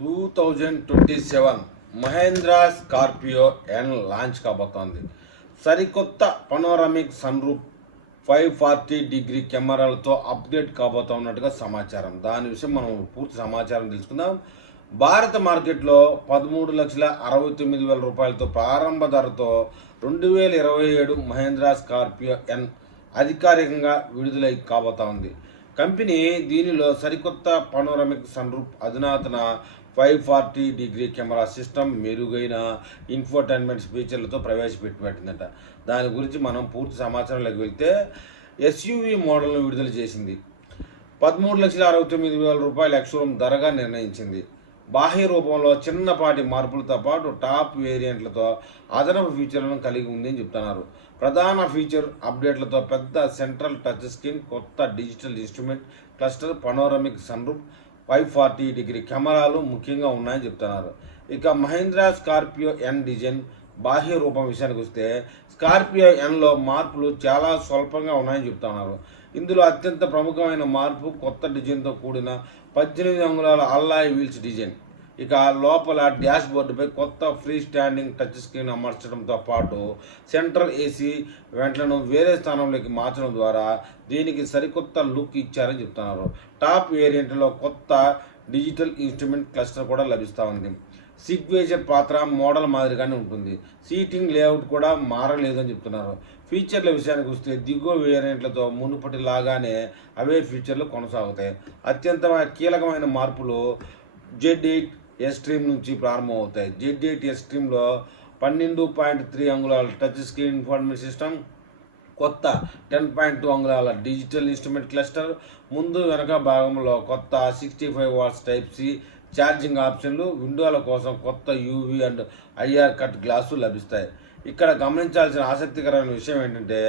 2027 Mahindra Scorpio ఎన్ launch కాబోతోంది. సరికొత్త panoramic sunroof 540 కెమెరాలతో అప్డేట్ కాబోతున్నట్టుగా సమాచారం. దాని విషయం మనం పూర్తి సమాచారం తెలుసుకుందాం. భారత మార్కెట్లో 13,69,000 రూపాయలతో ప్రారంభ ధరతో 2027 మహేంద్ర స్కార్పియో ఎన్ అధికారికంగా విడుదల కాబోతా ఉంది. కంపెనీ దీనిలో సరికొత్త పనోరమిక్ సన్రూఫ్, అధునాతన 540 కెమెరా సిస్టమ్, మెరుగైన ఇన్ఫోటైన్మెంట్ ఫీచర్లతో ప్రవేశపెట్టిందట. దాని గురించి మనం పూర్తి సమాచారంలోకి వెళ్తే, ఎస్యూవి మోడల్ను విడుదల చేసింది. 13,69,000 రూపాయల ఎక్స్షోరూమ్ ధరగా నిర్ణయించింది. బాహ్య రూపంలో చిన్నపాటి మార్పులతో పాటు టాప్ వేరియంట్లతో అదనపు ఫీచర్లను కలిగి ఉంది అని చెప్తున్నారు. ప్రధాన ఫీచర్ అప్డేట్లతో పెద్ద సెంట్రల్ టచ్ స్క్రీన్, కొత్త digital instrument cluster, panoramic sunroof, 540 కెమెరాలు ముఖ్యంగా ఉన్నాయని చెప్తున్నారు. ఇక మహేంద్ర స్కార్పియో ఎన్ డిజైన్ బాహ్య రూపం విషయానికి వస్తే, స్కార్పియో ఎన్లో మార్పులు చాలా స్వల్పంగా ఉన్నాయని చెప్తున్నారు. ఇందులో అత్యంత ప్రముఖమైన మార్పు కొత్త డిజైన్తో కూడిన 18 అంగుళాల అల్లాయ్ వీల్స్ డిజైన్. ఇక లోపల డాష్ బోర్డుపై కొత్త ఫ్రీ స్టాండింగ్ టచ్ స్క్రీన్ అమర్చడంతో పాటు సెంట్రల్ ఏసీ వెంట్లను వేరే స్థానంలోకి మార్చడం ద్వారా దీనికి సరికొత్త లుక్ ఇచ్చారని చెప్తున్నారు. టాప్ వేరియంట్లో కొత్త డిజిటల్ ఇన్స్ట్రుమెంట్ క్లస్టర్ కూడా లభిస్తూ ఉంది. సిగ్నేచర్ పాత్ర మోడల్ మాదిరిగానే ఉంటుంది. సీటింగ్ లేఅవుట్ కూడా మారలేదని చెప్తున్నారు. ఫీచర్ల విషయానికి వస్తే, దిగువ వేరియంట్లతో మునుపటిలాగానే అవే ఫీచర్లు కొనసాగుతాయి. అత్యంత కీలకమైన మార్పులు Z8 ఎక్స్ట్రీమ్ నుంచి ప్రారంభమవుతాయి. Z8 ఎక్స్ట్రీమ్లో 12.3 అంగుళాల టచ్ స్క్రీన్ ఇన్ఫోటైన్మెంట్ సిస్టమ్, కొత్త 10.2 అంగుళాల డిజిటల్ ఇన్స్ట్రుమెంట్ క్లస్టర్, ముందు వెనక భాగంలో కొత్త 65 వాట్స్ టైప్ సి ఛార్జింగ్ ఆప్షన్లు, విండోల కోసం కొత్త UV and IR cut glass లభిస్తాయి. ఇక్కడ గమనించాల్సిన ఆసక్తికరమైన విషయం ఏంటంటే,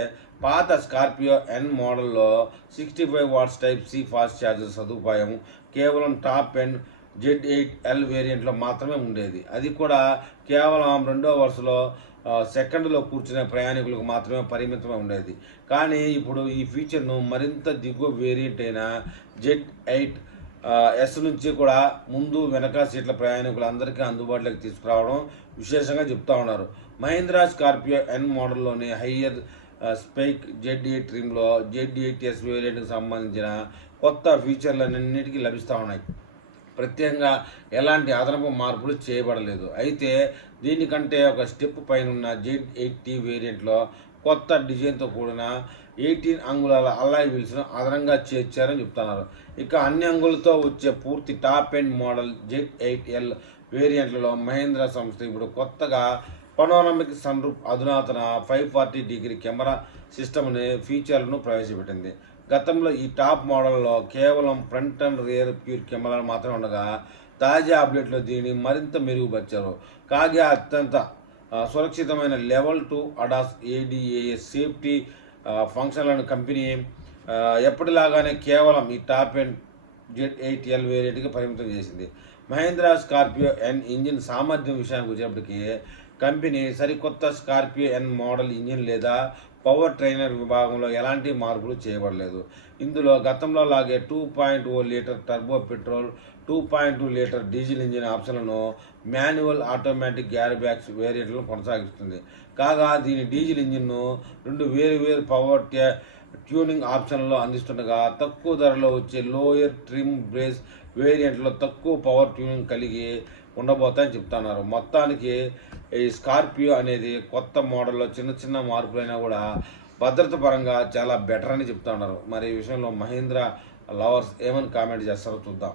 పాత స్కార్పియో ఎన్ మోడల్లో 65 watts type C fast charger సదుపాయం కేవలం టాప్ ఎండ్ Z8L వేరియంట్లో మాత్రమే ఉండేది. అది కూడా కేవలం రెండో వరుసలో సెకండ్లో కూర్చునే ప్రయాణికులకు మాత్రమే పరిమితమై ఉండేది. కానీ ఇప్పుడు ఈ ఫీచర్ను మరింత దిగువ వేరియంట్ అయిన Z8 ఎస్ నుంచి కూడా ముందు వెనక సీట్ల ప్రయాణికులందరికీ అందుబాటులోకి తీసుకురావడం విశేషంగా చెప్తా ఉన్నారు. మహేంద్ర స్కార్పియో ఎన్ మోడల్లోని హయ్యర్ స్పైక్ Z8 ట్రిమ్లో Z8 ఎస్ వేరియంట్కి సంబంధించిన కొత్త ఫీచర్లన్నింటికీ లభిస్తూ ఉన్నాయి. ప్రత్యేకంగా ఎలాంటి అదనపు మార్పులు చేయబడలేదు. అయితే దీనికంటే ఒక స్టెప్ పైన Z8T వేరియంట్లో కొత్త డిజైన్తో కూడిన 18 అంగుళాల అల్లాయ్ వీల్స్ను అదనంగా చేర్చారని చెప్తున్నారు. ఇక అన్ని అంగులతో వచ్చే పూర్తి టాప్ ఎండ్ మోడల్ Z8L వేరియంట్లలో మహేంద్ర సంస్థ ఇప్పుడు కొత్తగా పనోరమిక్ సన్రూఫ్, అధునాతన 540 కెమెరా సిస్టమ్ని ఫీచర్లను ప్రవేశపెట్టింది. గతంలో ఈ టాప్ మోడల్లో కేవలం ఫ్రంట్ అండ్ రియర్ ప్యూర్ కెమెరాలు మాత్రమే ఉండగా, తాజా అప్డేట్లో దీనిని మరింత మెరుగుపరిచారు. కాగా అత్యంత సురక్షితమైన లెవెల్ 2 ADAS ADAS సేఫ్టీ ఫంక్షన్లను కంపెనీ ఎప్పటిలాగానే కేవలం ఈ టాప్ ఎండ్ Z8L వేరియంట్కి పరిమితం చేసింది. మహేంద్ర స్కార్పియో ఎన్ ఇంజిన్ సామర్థ్యం విషయానికి వచ్చేప్పటికీ, కంపెనీ సరికొత్త స్కార్పియో ఎన్ మోడల్ ఇంజిన్ లేదా పవర్ ట్రైనర్ విభాగంలో ఎలాంటి మార్పులు చేయబడలేదు. ఇందులో గతంలో లాగే 2.0 litre turbo petrol, 2.2 litre diesel engine ఆప్షన్లను మాన్యువల్, ఆటోమేటిక్ గేర్ బ్యాక్స్ వేరియంట్లను కొనసాగిస్తుంది. కాగా దీని డీజిల్ ఇంజిన్ను 2 వేరు పవర్ ట్యూనింగ్ ఆప్షన్లలో అందిస్తుండగా, తక్కువ ధరలో వచ్చే లోయర్ ట్రిమ్ బ్రేస్ వేరియంట్లో తక్కువ పవర్ ట్యూనింగ్ కలిగి ఉండబోతాయని చెప్తున్నారు. మొత్తానికి ఈ స్కార్పియో అనేది కొత్త మోడల్లో చిన్న మార్పులైనా కూడా భద్రత పరంగా చాలా బెటర్ అని చెప్తా ఉన్నారు. మరి ఈ విషయంలో మహేంద్ర లవర్స్ ఏమని కామెంట్ చేస్తారో చూద్దాం.